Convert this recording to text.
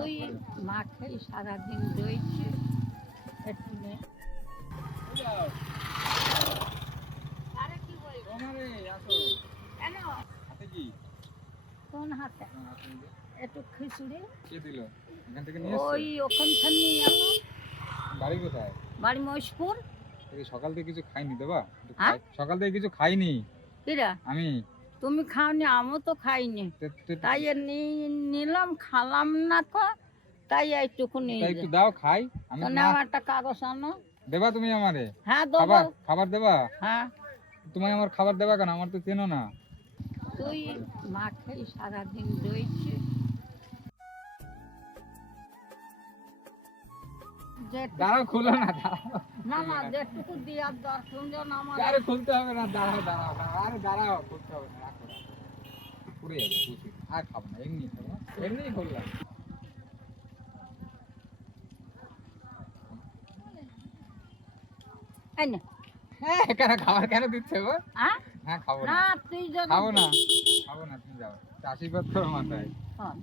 তুই মাঠে সারাদিন রয়েছে একটু নে। আরে কি বলি কেন কোন হাতে একটু খিচুড়ি ওই ওখান থেকে নিয়ে এলো। বাড়ি কোথায়? বাড়ি মহেশপুর। সকাল থেকে কিছু খাইনি দেবা? হ্যাঁ? সকাল থেকে কিছু খাইনি কিরা আমি। তুমি খাওনি, আমিও তো খাইনি, তাই নিলাম, খালাম না তো, তাই এইটুকু নিয়ে একটু দাও খাই আমি। নাও একটা কাগজ আনো। দেবা তুমি আমারে? হ্যাঁ দেবো। খাবার খাবার দেবা? হ্যাঁ। তুমি আমার খাবার দেবা কেন? আমার তো চেনো না। তুই মাঠে সারাদিন রয়েছে দাঁড়াও, খুলো না, দাঁড়াও। না না যেটুকু দেওয়ার দর্শন আমার। আরে খুলতে হবে না, দাঁড়াও দাঁড়াও দাঁড়াও, আরে দাঁড়াও, খুলতে হবে না, রাখো রাখো। পুড়ে যাবে বুঝি, আর খাবো না, এমনি খাবো, এমনিই খুললাম। এই নে। হ্যাঁ, কেন খাবার কেন দিচ্ছে গো? হ্যাঁ খাবো না, না তুই যদি খাবো না, খাবো না, তুমি যাও, আশীর্বাদ করো মাথায়। হ্যাঁ